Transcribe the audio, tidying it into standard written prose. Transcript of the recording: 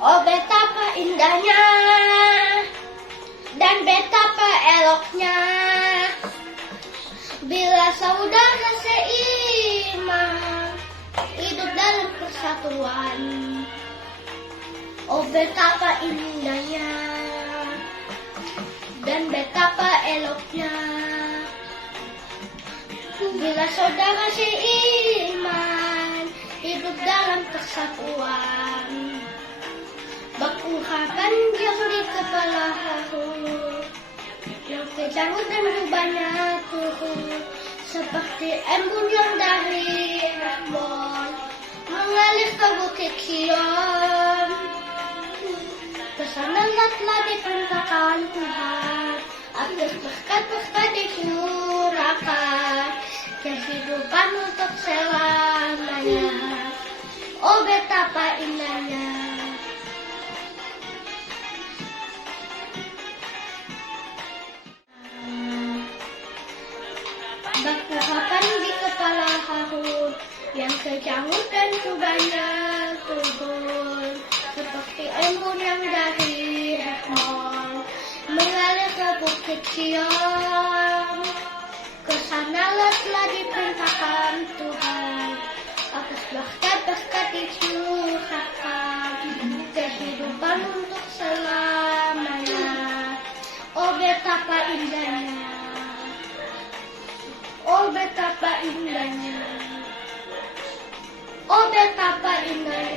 Oh betapa indahnya dan betapa eloknya bila saudara seiman hidup dalam persatuan. Oh betapa indahnya dan betapa eloknya bila saudara seiman hidup dalam persatuan. Bakungkapan yang di kepala aku, yang kejanggut dan rubahnya turun seperti embun yang dari Rahman mengalir ke bukit Sion. Kesanalah telah diperintahkan Tuhan atas berkat-berkat dicurahkan kehidupan untuk selamanya. Oh betapa indahnya. Bakungkapan di kepala Harun yang kejanggut dan banyak turun seperti embun yang dari Rahman mengalir ke bukit Sion. Kesanalah telah diperintahkan Tuhan atas berkat-berkat dicurahkan kehidupan untuk selamanya. Oh betapa indahnya. Oh betapa indahnya. Oh betapa indahnya.